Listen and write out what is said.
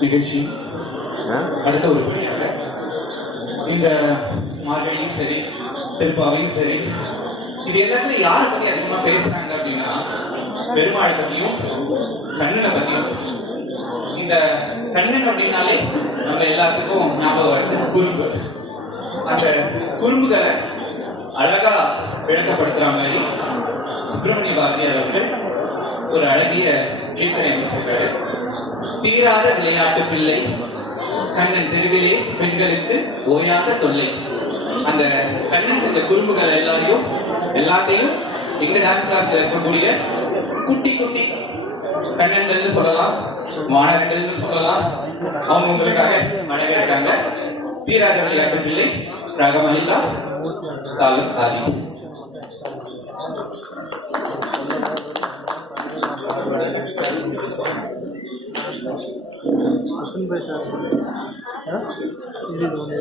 நிகழ்ச்சி அடுத்த ஒரு இந்த மார்கழியும் சரி திருப்பாவையும் சரி இது எல்லாத்துலயும் யார் பத்தி அதிகமா பேசுறாங்க அப்படின்னா பெருமாள் பத்தியும் கண்ணனை பத்தியும் இந்த கண்ணன் அப்படின்னாலே நம்ம எல்லாத்துக்கும் ஞாபகம் வருது குறும்பு. அந்த குறும்புகளை அழகா விளக்கப்படுத்துற மாதிரி சுப்பிரமணிய பாரதியார் அவர்கள் ஒரு அழகிய கீர்த்தனை அமைச்சிருக்காரு. தீராத விளையாட்டு பிள்ளை. கண்ணன் தெருவிலே பெண்களுக்கு ஓயாத தொல்லை. அந்த கண்ணன் செஞ்ச குறும்புகள் எல்லாரையும் எல்லாத்தையும் எங்க டான்ஸ் கிளாஸ்ல இருக்கக்கூடிய குட்டி குட்டி கண்ணன்கள் சொல்லலாம் மாணவர்கள் சொல்லலாம். அவங்க உங்களுக்காக அழகா இருக்காங்க. தீராத விளையாட்டு பிள்ளை ராகமலிகா தாலும் ஆதி. இது ஒன்று